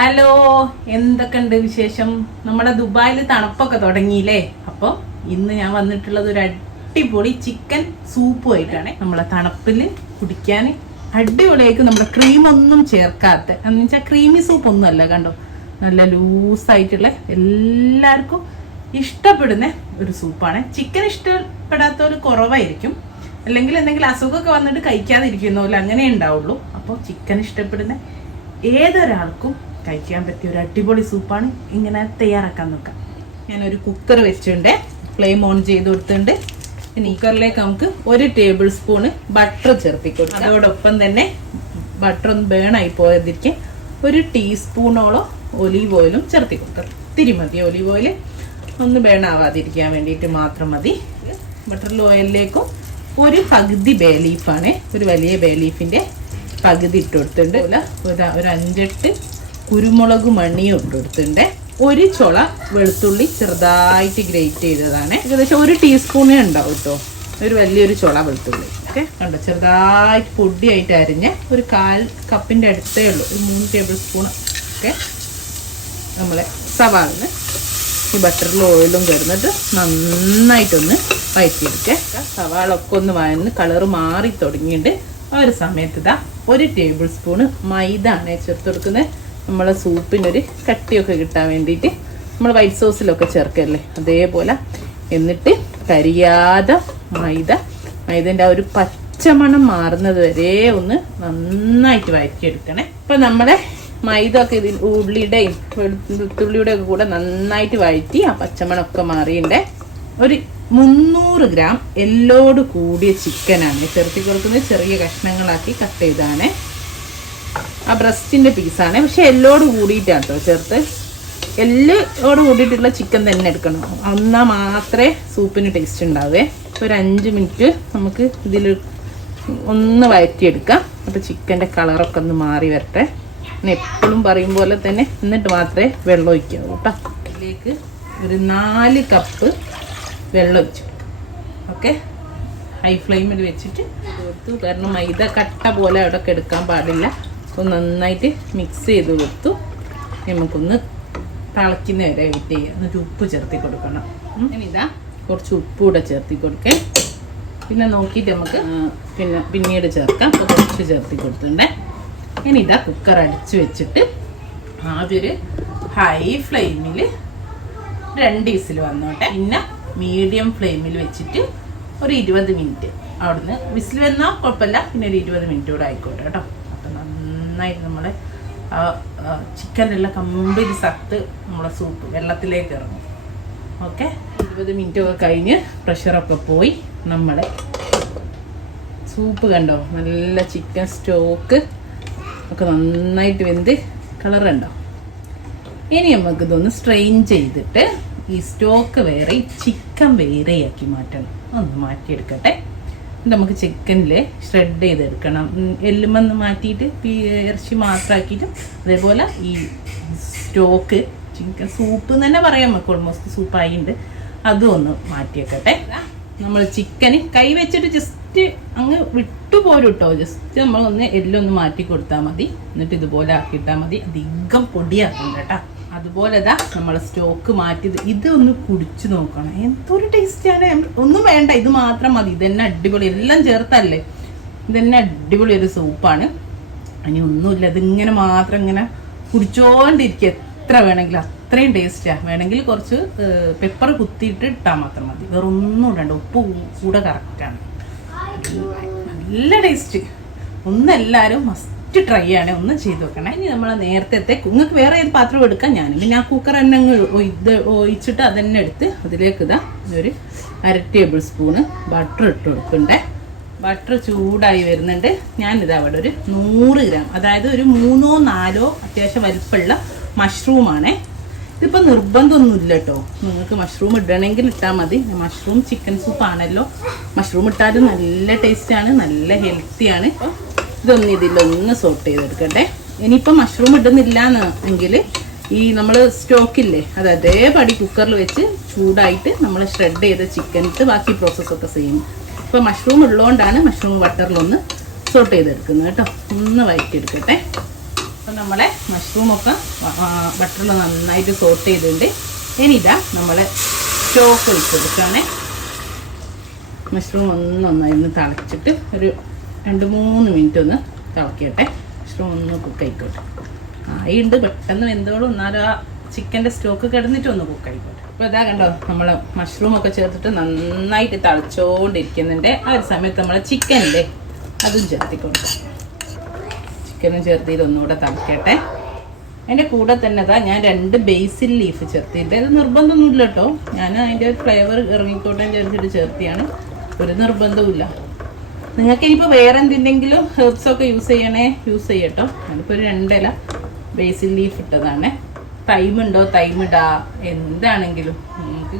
Hello, എന്തൊക്കെയുണ്ട് വിശേഷം? നമ്മുടെ ദുബായിൽ തണുപ്പൊക്കെ തുടങ്ങിയില്ലേ? അപ്പോൾ ഇന്ന് ഞാൻ വന്നിട്ടുള്ളത് ഒരു അടിപൊളി ചിക്കൻ സൂപ്പുമായിട്ടാണ്. നമ്മളെ തണുപ്പിൽ കുടിക്കാൻ അടിപൊളിയായിട്ട് നമ്മുടെ ക്രീമൊന്നും ചേർക്കാത്ത, എന്ന് വെച്ചാൽ ക്രീമി സൂപ്പ് ഒന്നും അല്ല, കണ്ടോ, നല്ല ലൂസായിട്ടുള്ള എല്ലാവർക്കും ഇഷ്ടപ്പെടുന്ന ഒരു സൂപ്പാണ്. ചിക്കൻ ഇഷ്ടപ്പെടാത്തവർ കുറവായിരിക്കും, അല്ലെങ്കിൽ എന്തെങ്കിലും അസുഖമൊക്കെ വന്നിട്ട് കഴിക്കാതിരിക്കുന്നവർ അങ്ങനെ ഉണ്ടാവുള്ളൂ. അപ്പോൾ ചിക്കൻ ഇഷ്ടപ്പെടുന്ന ഏതൊരാൾക്കും കഴിക്കാൻ പറ്റിയ ഒരു അടിപൊളി സൂപ്പാണ്. ഇങ്ങനെ തയ്യാറാക്കാൻ നോക്കാം. ഞാനൊരു കുക്കർ വെച്ചിട്ടുണ്ട്, ഫ്ലെയിം ഓൺ ചെയ്ത് കൊടുത്തിട്ടുണ്ട്. പിന്നെ കുക്കറിലേക്ക് നമുക്ക് 1 ടേബിൾ സ്പൂണ് ബട്ടർ ചേർത്തി കൊടുക്കാം. അതോടൊപ്പം തന്നെ ബട്ടർ ഒന്ന് ബേണായി പോയതിരിക്കും 1 ടീസ്പൂണോളം ഒലീവ് ഓയിലും ചേർത്തി കൊടുക്കാം. ഇത്തിരി മതി, ഒലീവ് ഓയിൽ ഒന്ന് ബേണാവാതിരിക്കാൻ വേണ്ടിയിട്ട് മാത്രം മതി. ബട്ടറിൽ ഓയിലിലേക്കും ഒരു പകുതി ബേ ലീഫാണ്, ഒരു വലിയ ബേ ലീഫിൻ്റെ പകുതി ഇട്ട് കൊടുത്തിട്ടുണ്ട്. ഒരു 5-8 കുരുമുളക് മണിയും ഇട്ട് കൊടുത്തിട്ടുണ്ട്. 1 ചുള വെളുത്തുള്ളി ചെറുതായിട്ട് ഗ്രേറ്റ് ചെയ്തതാണ്. ഏകദേശം 1 ടീസ്പൂണേ ഉണ്ടാവും കേട്ടോ, ഒരു വലിയൊരു ചുള വെളുത്തുള്ളി. ഓക്കെ, കണ്ടോ, ചെറുതായിട്ട് പൊടിയായിട്ട് അരിഞ്ഞ് ഒരു 1/4 കപ്പിൻ്റെ അടുത്തേ ഉള്ളൂ, ഒരു 3 ടേബിൾ സ്പൂൺ ഒക്കെ നമ്മളെ സവാളിന് ഈ ബട്ടറിൽ ഓയിലും കിടന്നിട്ട് നന്നായിട്ടൊന്ന് വഴറ്റിയെടുക്കുക. സവാളൊക്കെ ഒന്ന് വഴന്ന് കളറ് മാറി തുടങ്ങിയിട്ട് ആ ഒരു സമയത്ത് ഇതാ 1 ടേബിൾ സ്പൂണ് മൈദ ആണ് ചേർത്ത് കൊടുക്കുന്നത്. നമ്മളെ സൂപ്പിനൊരു കട്ടിയൊക്കെ കിട്ടാൻ വേണ്ടിയിട്ട് നമ്മൾ വൈറ്റ് സോസിലൊക്കെ ചേർക്കല്ലേ, അതേപോലെ. എന്നിട്ട് കരിയാതെ മൈദൻ്റെ ആ ഒരു പച്ചമണം മാറുന്നത് വരെ ഒന്ന് നന്നായിട്ട് വഴറ്റിയെടുക്കണേ. ഇപ്പം നമ്മുടെ മൈദ ഒക്കെ ഉള്ളിയുടെയും വെളുത്തുള്ളിയുടെ ഒക്കെ കൂടെ നന്നായിട്ട് വഴറ്റി ആ പച്ചമണമൊക്കെ മാറിയിട്ടുണ്ട്. ഒരു 300 ഗ്രാം എല്ലോട് കൂടിയ ചിക്കനാണ് ചേർത്തി കൊടുക്കുന്നത്. ചെറിയ കഷ്ണങ്ങളാക്കി കട്ട് ചെയ്താണ്. ആ ബ്രസ്റ്റിൻ്റെ പീസാണ്, പക്ഷെ എല്ലോട് കൂടിയിട്ടാണ് കേട്ടോ ചേർത്ത്. എല്ലോട് കൂടിയിട്ടുള്ള ചിക്കൻ തന്നെ എടുക്കണം, എന്നാൽ മാത്രമേ സൂപ്പിന് ടേസ്റ്റ് ഉണ്ടാവേ. ഒരു 5 മിനിറ്റ് നമുക്ക് ഇതിൽ ഒന്ന് വഴറ്റിയെടുക്കാം. അപ്പോൾ ചിക്കൻ്റെ കളറൊക്കെ ഒന്ന് മാറി വരട്ടെ. പിന്നെ എപ്പോഴും പറയും പോലെ തന്നെ എന്നിട്ട് മാത്രമേ വെള്ളം ഒഴിക്കാവൂ കേട്ടോ. ഇതിലേക്ക് ഒരു 4 കപ്പ് വെള്ളം ഒഴിച്ചു. ഓക്കെ, ഹൈ ഫ്ലെയിമിൽ വെച്ചിട്ട് കൊടുത്തു. കാരണം മൈദ കട്ട പോലെ അവിടെ എടുക്കാൻ പാടില്ല. അപ്പോൾ നന്നായിട്ട് മിക്സ് ചെയ്ത് കൊടുത്തു. നമുക്കൊന്ന് തിളയ്ക്കുന്ന വരെ വെയിറ്റ് ചെയ്യുക. എന്നിട്ട് ഉപ്പ് ചേർത്തി കൊടുക്കണം. ഇതാ കുറച്ച് ഉപ്പ് കൂടെ ചേർത്തി കൊടുക്കേ. പിന്നെ നോക്കിയിട്ട് നമുക്ക് പിന്നീട് ചേർക്കാം. അപ്പോൾ കുറച്ച് ചേർത്തി കൊടുത്തിട്ടുണ്ടേ. ഇനി ഇതാ കുക്കർ അടിച്ച് വെച്ചിട്ട് ആദ്യം ഹൈ ഫ്ലെയിമിൽ 2 വിസിൽ വന്നോട്ടെ. പിന്നെ മീഡിയം ഫ്ലെയിമിൽ വെച്ചിട്ട് ഒരു 20 മിനിറ്റ് അവിടുന്ന് വിസിൽ വന്നാൽ കുഴപ്പമില്ല. പിന്നെ ഒരു 20 മിനിറ്റ് കൂടെ ആയിക്കോട്ടെ കേട്ടോ. അപ്പം നന്നായിട്ട് നമ്മളെ ചിക്കനെല്ലാം കംപ്ലീറ്റ് സത്ത് നമ്മളെ സൂപ്പ് വെള്ളത്തിലേക്ക് ഇറങ്ങും. ഓക്കെ, 20 മിനിറ്റ് ഒക്കെ കഴിഞ്ഞ് പ്രഷറൊക്കെ പോയി നമ്മളെ സൂപ്പ് കണ്ടോ, നല്ല ചിക്കൻ സ്റ്റോക്ക് ഒക്കെ നന്നായിട്ട് വെന്ത് കളറുണ്ടോ. ഇനി നമുക്ക് ഇതൊന്ന് സ്ട്രെയിൻ ചെയ്തിട്ട് ഈ സ്റ്റോക്ക് വേറെ ചിക്കൻ വേറെയാക്കി മാറ്റണം. ഒന്ന് മാറ്റിയെടുക്കട്ടെ. നമുക്ക് ചിക്കനിൽ ഷ്രെഡ് ചെയ്തെടുക്കണം. എല്ലുമെന്ന് മാറ്റിയിട്ട് ഇറച്ചി മാത്രമാക്കിയിട്ടും അതേപോലെ ഈ സ്റ്റോക്ക് ചിക്കൻ സൂപ്പ് തന്നെ പറയാം, നമുക്ക് ഓൾമോസ്റ്റ് സൂപ്പായിട്ടുണ്ട്. അതും ഒന്ന് മാറ്റിയേക്കട്ടെ. നമ്മൾ ചിക്കന് കൈ വെച്ചിട്ട് ജസ്റ്റ് അങ്ങ് വിട്ടുപോരും കേട്ടോ. ജസ്റ്റ് നമ്മളൊന്ന് എല്ലൊന്ന് മാറ്റി കൊടുത്താൽ മതി. എന്നിട്ട് ഇതുപോലെ ആക്കിയിട്ടാൽ മതി, അധികം പൊടിയാക്കണ്ട കേട്ടോ. അതുപോലെ ഇതാ നമ്മൾ സ്റ്റോക്ക് മാറ്റിയത് ഇതൊന്ന് കുടിച്ചു നോക്കണം. എന്തൊരു ടേസ്റ്റാണ്. ഒന്നും വേണ്ട, ഇത് മാത്രം മതി. ഇതന്നെ അടിപൊളി, എല്ലാം ചേർത്തല്ലേ, ഇതന്നെ അടിപൊളി ഒരു സൂപ്പാണ്. ഇനി ഒന്നുമില്ല, ഇതിങ്ങനെ മാത്രം ഇങ്ങനെ കുടിച്ചോണ്ടിരിക്കുക. എത്ര വേണമെങ്കിലും അത്രയും ടേസ്റ്റാണ്. വേണമെങ്കിൽ കുറച്ച് പെപ്പർ കുത്തിയിട്ട് ഇട്ടാൽ മാത്രം മതി, വേറെ ഒന്നും ഇടണ്ട. ഉപ്പ് കൂടെ കറക്റ്റാണ്, നല്ല ടേസ്റ്റ്. ഒന്നെല്ലാവരും മസ്റ്റ് ട്രൈ ആണ്, ഒന്ന് ചെയ്ത് വെക്കണേ. ഇനി നമ്മൾ നേരത്തെ നിങ്ങൾക്ക് വേറെ ഏത് പാത്രം എടുക്കാം. പിന്നെ ആ കുക്കർ തന്നെ അങ്ങ് ഇത് ഒഴിച്ചിട്ട് അതന്നെ എടുത്ത് അതിലേക്ക് ഇതാ ഒരു 1/2 ടേബിൾ സ്പൂണ് ബട്ടർ ഇട്ട് കൊടുക്കണ്ടേ. ബട്ടർ ചൂടായി വരുന്നുണ്ട്. ഞാനിത് അവിടെ ഒരു 100 ഗ്രാം, അതായത് ഒരു 3-4 അത്യാവശ്യം വലിപ്പമുള്ള മഷ്റൂമാണേ. ഇതിപ്പോൾ നിർബന്ധമൊന്നുമില്ല കേട്ടോ, നിങ്ങൾക്ക് മഷ്റൂം ഇടണമെങ്കിൽ ഇട്ടാൽ മതി. മഷ്റൂം ചിക്കൻ സൂപ്പാണല്ലോ, മഷ്റൂം ഇട്ടാലും നല്ല ടേസ്റ്റാണ്, നല്ല ഹെൽത്തിയാണ്. ഇതൊന്ന് ഇതിലൊന്ന് സോട്ട് ചെയ്തെടുക്കട്ടെ. ഇനിയിപ്പോൾ മഷ്റൂം ഇടുന്നില്ല എങ്കിൽ ഈ നമ്മൾ സ്റ്റോക്കില്ലേ അത് അതേപടി കുക്കറിൽ വെച്ച് ചൂടായിട്ട് നമ്മൾ ഷ്രെഡ് ചെയ്ത ചിക്കൻ ഇട്ട് ബാക്കി പ്രോസസ്സൊക്കെ ചെയ്യും. ഇപ്പോൾ മഷ്റൂം ഉള്ളതുകൊണ്ടാണ് മഷ്റൂം ബട്ടറിലൊന്ന് സോട്ട് ചെയ്തെടുക്കുന്നത് കേട്ടോ. ഒന്ന് വഴറ്റിയെടുക്കട്ടെ. അപ്പം നമ്മളെ മഷ്റൂമൊക്കെ ബട്ടറിൽ നന്നായിട്ട് സോട്ട് ചെയ്തിട്ടുണ്ട്. ഇനി ഇതാ നമ്മൾ സ്റ്റോക്ക് ഒഴിച്ച് കൊടുക്കുകയാണേ. മഷ്റൂം നന്നായിരുന്നു തിളച്ചിട്ട് ഒരു 2-3 മിനിറ്റ് ഒന്ന് തിളക്കട്ടെ. മഷ്റൂം ഒന്ന് കുക്ക് ആയിക്കോട്ടെ. ആയിണ്ട് പെട്ടെന്ന് വെന്തോളും, എന്നാലും ആ ചിക്കൻ്റെ സ്റ്റോക്ക് കിടന്നിട്ട് ഒന്ന് കുക്ക് ആയിക്കോട്ടെ. അപ്പോൾ ഇതാ കണ്ടോ, നമ്മൾ മഷ്റൂമൊക്കെ ചേർത്തിട്ട് നന്നായിട്ട് തിളച്ചുകൊണ്ടിരിക്കുന്നുണ്ട്. ആ ഒരു സമയത്ത് നമ്മൾ ചിക്കനില്ലേ അതും ചേർത്തി കൊടുക്കാം. ചിക്കനും ചേർത്ത് ഇതൊന്നുകൂടെ തിളക്കട്ടെ. അതിൻ്റെ കൂടെ തന്നെ ഞാൻ 2 ബേസിൽ ലീഫ് ചേർത്തിട്ട്, അത് നിർബന്ധമൊന്നുമില്ല കേട്ടോ, ഞാൻ അതിൻ്റെ ഫ്ലേവർ ഇറങ്ങിക്കോട്ടെ ചേർത്തിട്ട് ചേർത്തിയാണ്, ഒരു നിർബന്ധവുമില്ല. നിങ്ങൾക്ക് ഇനിയിപ്പോൾ വേറെ എന്തിൻ്റെങ്കിലും ഹെർബ്സൊക്കെ യൂസ് ചെയ്യട്ടോ. ഞാനിപ്പോൾ ഒരു 2 ഇല ബേസിൽ ലീഫ് ഇട്ടതാണ്. തൈമുണ്ടോ തൈമിടാ, എന്താണെങ്കിലും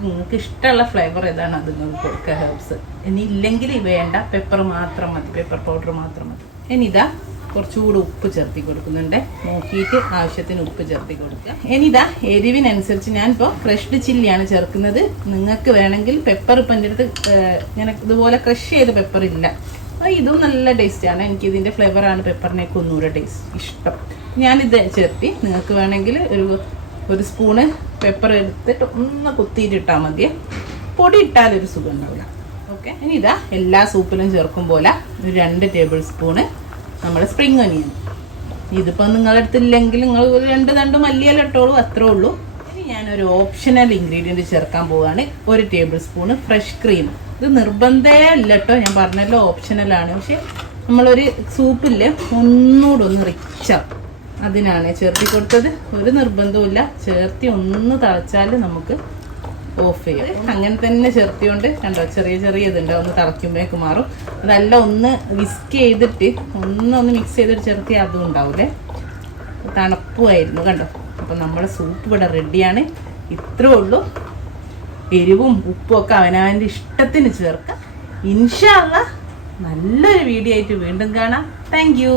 നിങ്ങൾക്ക് ഇഷ്ടമുള്ള ഫ്ലേവർ ഏതാണ് അത് നിങ്ങൾക്ക് കൊടുക്കുക ഹെർബ്സ്. ഇനി ഇല്ലെങ്കിൽ വേണ്ട, പെപ്പർ മാത്രം മതി, പെപ്പർ പൗഡർ മാത്രം മതി. ഇനി ഇതാ കുറച്ചുകൂടി ഉപ്പ് ചേർത്തി കൊടുക്കുന്നുണ്ട്, നോക്കിയിട്ട് ആവശ്യത്തിന് ഉപ്പ് ചേർത്തി കൊടുക്കുക. ഇനി ഇതാ എരിവിനനുസരിച്ച് ഞാനിപ്പോൾ ക്രഷ്ഡ് ചില്ലിയാണ് ചേർക്കുന്നത്. നിങ്ങൾക്ക് വേണമെങ്കിൽ പെപ്പർ ഇപ്പം എൻ്റെ അടുത്ത് ഇങ്ങനെ ഇതുപോലെ ക്രഷ് ചെയ്ത പെപ്പർ ഇല്ല, അപ്പോൾ ഇതും നല്ല ടേസ്റ്റാണ്. എനിക്കിതിൻ്റെ ഫ്ലേവറാണ് പെപ്പറിനേക്ക് ഒന്നുകൂടെ ടേസ്റ്റ് ഇഷ്ടം. ഞാനിത് ചേർത്തി. നിങ്ങൾക്ക് വേണമെങ്കിൽ ഒരു സ്പൂണ് പെപ്പർ എടുത്തിട്ട് ഒന്ന് കുത്തിയിട്ടിട്ടാൽ മതി, പൊടി ഇട്ടാലൊരു സുഖം ഉണ്ടാവില്ല. ഓക്കെ, ഇനി ഇതാ എല്ലാ സൂപ്പിലും ചേർക്കും പോലെ ഒരു 2 ടേബിൾ സ്പൂണ് നമ്മൾ സ്പ്രിംഗ് ഒനിയൻ. ഇതിപ്പോൾ നിങ്ങളുടെ അടുത്തില്ലെങ്കിൽ നിങ്ങൾ ഒരു 2 തണ്ട് മല്ലിയില ഇട്ടോളൂ, അത്രേ ഉള്ളൂ. ഇനി ഞാനൊരു ഓപ്ഷണൽ ഇൻഗ്രീഡിയൻറ്റ് ചേർക്കാൻ പോവുകയാണ്, 1 ടേബിൾ സ്പൂണ് ഫ്രഷ് ക്രീം. ഇത് നിർബന്ധമില്ല കേട്ടോ, ഞാൻ പറഞ്ഞല്ലോ ഓപ്ഷണലാണ്. പക്ഷെ നമ്മളൊരു സൂപ്പില്ലേ ഒന്നുകൂടെ ഒന്ന് റിച്ചാവും, അതിനാണ് ചേർത്തി കൊടുത്തത്. ഒരു നിർബന്ധവുമില്ല, ചേർത്തി ഒന്ന് തിളച്ചാൽ നമുക്ക് ഓഫ് ചെയ്യാം. അങ്ങനെ തന്നെ ചേർത്തിയോണ്ട് കണ്ടോ ചെറിയ ഇതുണ്ട്, ഒന്ന് തിളയ്ക്കുമ്പോഴേക്ക് മാറും. അതല്ല ഒന്ന് വിസ്ക് ചെയ്തിട്ട് ഒന്ന് മിക്സ് ചെയ്തിട്ട് ചേർത്തി അതും ഉണ്ടാവില്ലേ, തണുപ്പുമായിരുന്നു കണ്ടോ. അപ്പം നമ്മുടെ സൂപ്പ് ഇവിടെ റെഡിയാണ്. ഇത്രേ ഉള്ളൂ. എരിവും ഉപ്പും ഒക്കെ അവനവൻ്റെ ഇഷ്ടത്തിന് ചേർക്കാം. ഇൻഷാ അല്ലാഹ് നല്ലൊരു വീഡിയോ ആയിട്ട് വീണ്ടും കാണാം. Thank you.